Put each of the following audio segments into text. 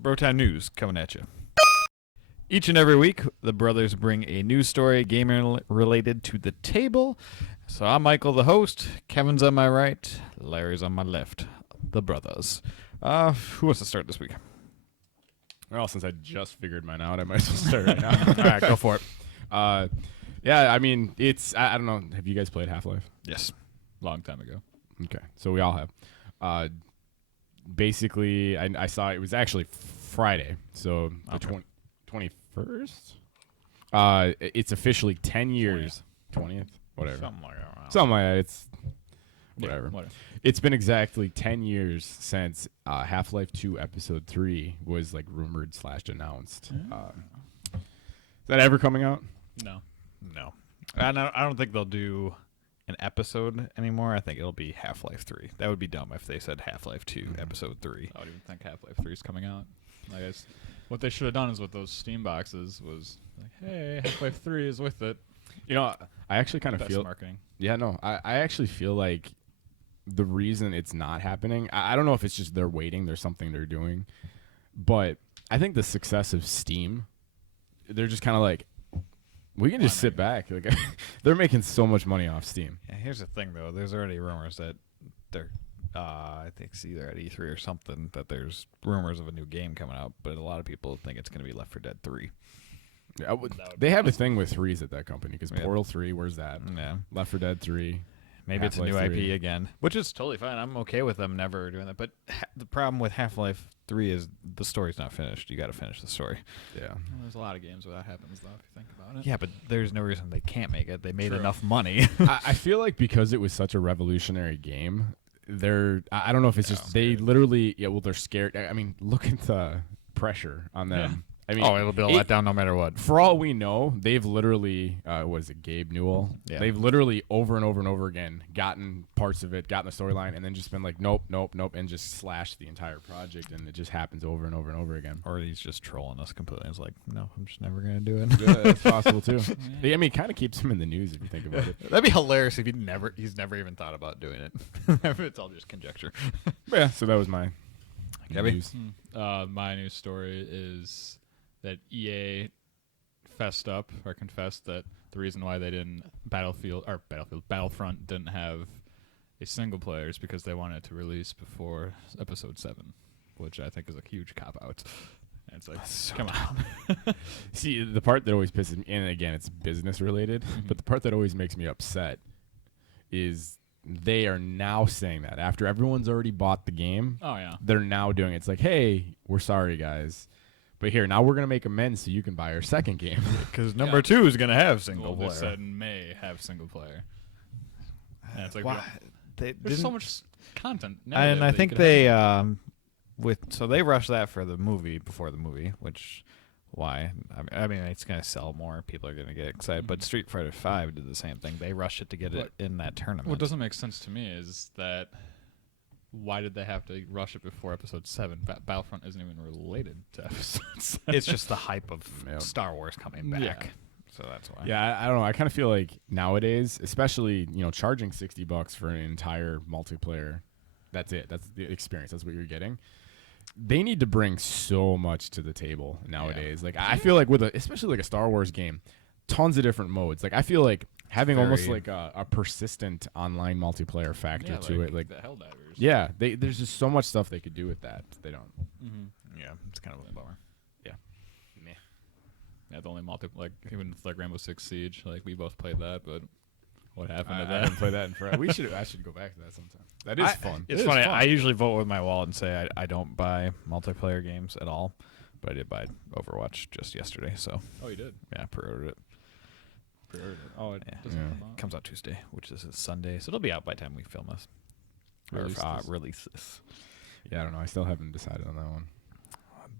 Brotown News coming at you. Each and every week, the brothers bring a news story, gaming-related, to the table. So I'm Michael, the host. Kevin's on my right. Larry's on my left. The brothers. Who wants to start this week? Well, since I just figured mine out, I might as well start right now. All right, go for it. Yeah, I mean, I don't know. Have you guys played Half-Life? Yes. Long time ago. Okay, so we all have. Basically, I saw it was actually Friday, so the 21st. It's officially 10 years. 20th? Whatever. Something like that. Something like that. It's whatever. Yeah, whatever. It's been exactly 10 years since Half-Life 2 Episode 3 was like rumored / announced. Is that ever coming out? No. No. I don't think they'll do an episode anymore. I think it'll be Half-Life 3. That would be dumb if they said Half-Life 2 Episode 3. I don't even think Half-Life 3 is coming out. I guess what they should have done is with those Steam boxes was like, hey, Half-Life 3 is with it. You know, I actually kind of Best feel... marketing. Yeah, no. I actually feel like the reason it's not happening, I don't know if it's just they're waiting, there's something they're doing, but I think the success of Steam, they're just kind of like, we can just sit back. Like, they're making so much money off Steam. Yeah, here's the thing, though. There's already rumors that they're, I think it's either at E3 or something, that there's rumors of a new game coming out, but a lot of people think it's going to be Left 4 Dead 3. Yeah, they have a thing with threes at that company, because Yeah. Portal 3, where's that? Yeah. Left 4 Dead 3. Maybe it's a new Half-Life 3. IP again, which is totally fine. I'm okay with them never doing that. But the problem with Half-Life 3 is the story's not finished. You got to finish the story. Yeah. Well, there's a lot of games where that happens, though, if you think about it. Yeah, but there's no reason they can't make it. They made True. enough money. I feel like because it was such a revolutionary game, I don't know if it's just, they scared. literally, they're scared. I mean, look at the pressure on them. I mean, It'll be a letdown no matter what. For all we know, they've literally, what is it, Gabe Newell? Yeah. They've literally over and over and over again gotten parts of it, gotten the storyline, and then just been like, nope, and just slashed the entire project, and it just happens over and over and over again. Or he's just trolling us completely. It's like, no, I'm just never going to do it. Yeah, that's possible too. I mean, it kind of keeps him in the news if you think about it. That'd be hilarious if he's never even thought about doing it. It's all just conjecture. But yeah, so that was my Gabby? news. My news story is that EA confessed that the reason why they didn't Battlefront didn't have a single player is because they wanted to release before Episode 7, which I think is a huge cop-out. And it's like, come on. See, the part that always pisses me, and again, it's business related, but the part that always makes me upset is they are now saying that after everyone's already bought the game. Oh, yeah. They're now doing it. It's like, hey, we're sorry, guys. But here, now we're going to make amends so you can buy our second game. Because number 2 is going to have single They player. said may have single player. And it's like, Why? They there's so didn't- much content. And I think they they rushed that for the movie before the movie, which why? I mean it's going to sell more. People are going to get excited. But Street Fighter 5 did the same thing. They rushed it to get it in that tournament. What doesn't make sense to me is that why did they have to rush it before Episode 7? Battlefront isn't even related to Episode 7. It's just the hype of Yep. Star Wars coming back. Yeah. So that's why. Yeah, I don't know. I kind of feel like nowadays, especially, charging $60 for an entire multiplayer, that's it. That's the experience. That's what you're getting. They need to bring so much to the table nowadays. Like, I feel like especially like a Star Wars game, tons of different modes. Like, I feel like having almost like a persistent online multiplayer factor to it. Like the Helldivers. yeah, there's just so much stuff they could do with that. They don't. Yeah, it's kind of a bummer. Yeah, the only even with Rainbow Six Siege, we both played that, but what happened to I that? haven't played that in forever. I should go back to that sometime. That is fun. It's funny. I usually vote with my wallet and say I don't buy multiplayer games at all, but I did buy Overwatch just yesterday. So Oh, you did? yeah, pre-ordered it. Pre-ordered. Oh, it Yeah. doesn't Yeah. come out. Comes out Tuesday, which is Sunday, so it'll be out by the time we film this. Release this. Yeah, I don't know. I still haven't decided on that one.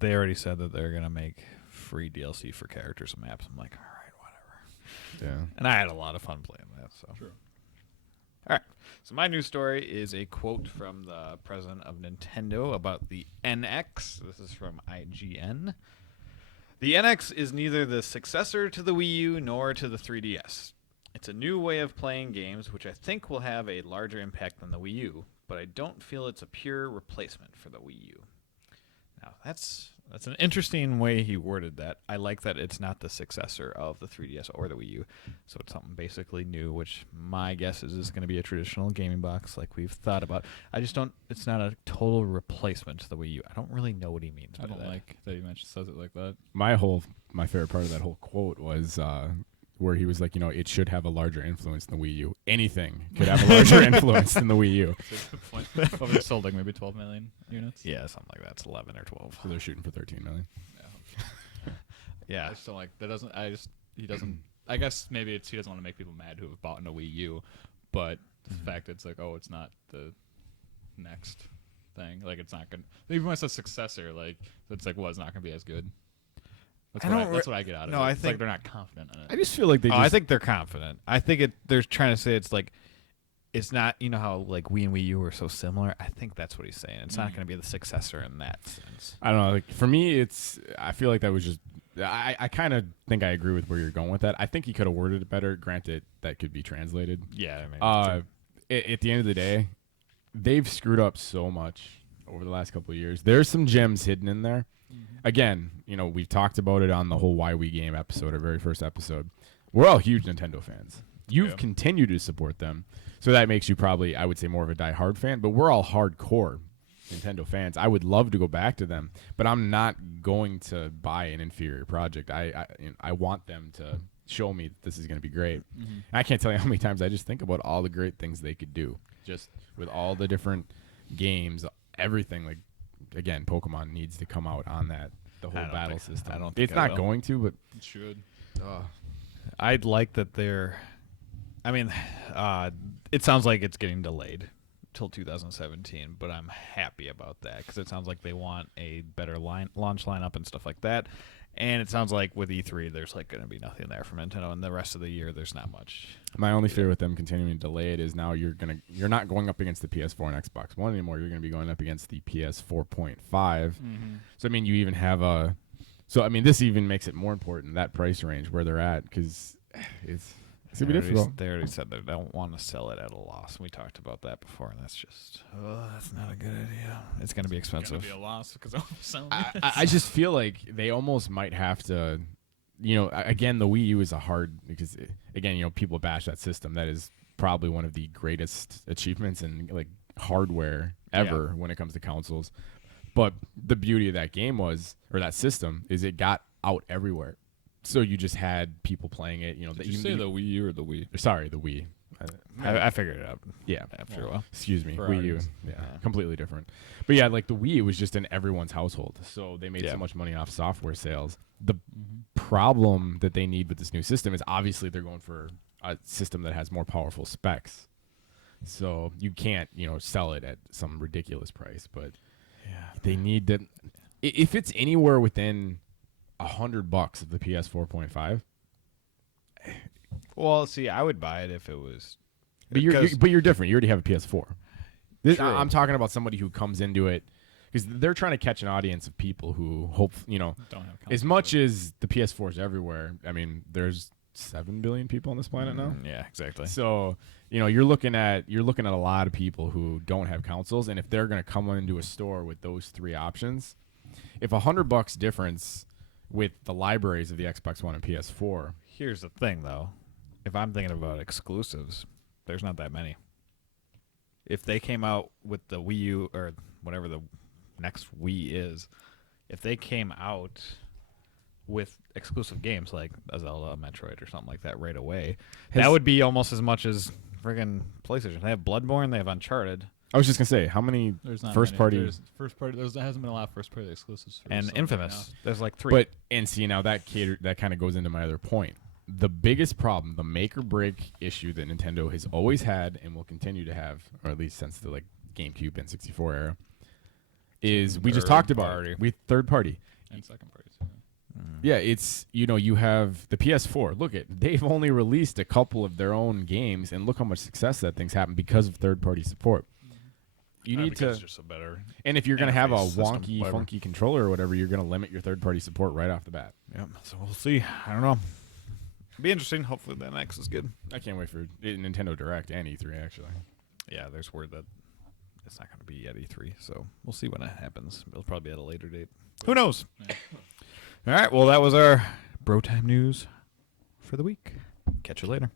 They already said that they're gonna make free DLC for characters and maps. I'm like, all right, whatever. Yeah. And I had a lot of fun playing that. So True. all right. So my news story is a quote from the president of Nintendo about the NX. This is from IGN. The NX is neither the successor to the Wii U nor to the 3DS. It's a new way of playing games, which I think will have a larger impact than the Wii U, but I don't feel it's a pure replacement for the Wii U. Now, that's That's an interesting way he worded that. I like that it's not the successor of the 3DS or the Wii U. So it's something basically new, which my guess is going to be a traditional gaming box like we've thought about. I just don't, it's not a total replacement to the Wii U. I don't really know what he means by I don't that. like that he mentioned says it like that. My favorite part of that whole quote was where he was like, it should have a larger influence than the Wii U. Anything could have a larger influence than the Wii U. That's a good point. Well, they sold like maybe 12 million units. Yeah, something like that. It's 11 or 12. So they're shooting for 13 million. Yeah. I just don't like that. He doesn't. I guess maybe he doesn't want to make people mad who have bought a Wii U, but the fact that it's like, oh, it's not the next thing. Like it's not gonna. Even when it's a successor, like it's like, well, it's not gonna be as good. That's what I get out of it. No, I It's think like they're not confident in it. I just feel like I think they're confident. I think they're trying to say it's like, it's not, how like Wii and Wii U were so similar. I think that's what he's saying. It's not going to be the successor in that sense. I don't know. Like for me, I feel like that was just. I kind of think I agree with where you're going with that. I think he could have worded it better. Granted, that could be translated. Yeah, I mean, at the end of the day, they've screwed up so much over the last couple of years. There's some gems hidden in there. Again, we've talked about it on the whole Why We Game episode, our very first episode. We're all huge Nintendo fans. You've continued to support them, so that makes you probably, I would say, more of a die-hard fan, but we're all hardcore Nintendo fans. I would love to go back to them, but I'm not going to buy an inferior project. I want them to show me that this is going to be great. I can't tell you how many times I just think about all the great things they could do, just with all the different games, everything. Like, again, Pokemon needs to come out on the whole battle system. I don't think it's not going to, but It should. I'd like that they're. I mean, it sounds like it's getting delayed till 2017, but I'm happy about that because it sounds like they want a better launch lineup and stuff like that. And it sounds like with E3, there's like going to be nothing there from Nintendo, and the rest of the year, there's not much. my only fear with them continuing to delay it is now you're not going up against the PS4 and Xbox One anymore. You're going to be going up against the PS4.5. So I mean, you even have this even makes it more important, that price range where they're at, because it's gonna be difficult. They already said they don't want to sell it at a loss. We talked about that before, and that's not a good idea. It's going to be expensive. It's gonna be a loss because I'm selling I just feel like they almost might have to, again, the Wii U is because again, people bash that system. That is probably one of the greatest achievements in like hardware ever when it comes to consoles. But the beauty of that game that system is it got out everywhere. So you just had people playing it. Did you say the Wii U or the Wii? Sorry, the Wii. I figured it out. Yeah. After a while. Excuse me, For Wii U. audience. Yeah, completely different. But yeah, like the Wii was just in everyone's household, so they made so much money off software sales. The problem that they need with this new system is obviously they're going for a system that has more powerful specs. So you can't, sell it at some ridiculous price. But they need to. If it's anywhere within $100 of the PS 4.5. Well, see, I would buy it if it was. But you're different. You already have a PS4. True. I'm talking about somebody who comes into it because they're trying to catch an audience of people who hope, Don't have as much as the PS4 is everywhere. I mean, there's 7 billion people on this planet now. Yeah, exactly. So, you're looking at a lot of people who don't have consoles, and if they're going to come into a store with those three options, if $100 difference with the libraries of the Xbox One and PS4. Here's the thing, though. If I'm thinking about exclusives, there's not that many. If they came out with the Wii U or whatever the next Wii is, if they came out with exclusive games like a Zelda, Metroid, or something like that right away, that would be almost as much as friggin' PlayStation. They have Bloodborne, they have Uncharted. I was just going to say, how many first party... There hasn't been a lot of first party exclusives. For and Sony Infamous. right There's like 3. But, and see, now that kind of goes into my other point. The biggest problem, the make or break issue that Nintendo has always had and will continue to have, or at least since the GameCube and 64 era, is we just talked about it. We third party. and second parties. Yeah, it's, you have the PS4. Look they've only released a couple of their own games, and look how much success that thing's happened because of third party support. You need to, it's just a better. and if you're going to have a interface system, wonky, whatever. funky controller or whatever, you're going to limit your third party support right off the bat. Yep. So we'll see. I don't know. It'll be interesting. Hopefully the NX is good. I can't wait for Nintendo Direct and E3 actually. Yeah, there's word that it's not going to be at E3, so we'll see when it happens. It'll probably be at a later date. Who knows? Yeah. All right. Well, that was our Bro Time news for the week. Catch you later.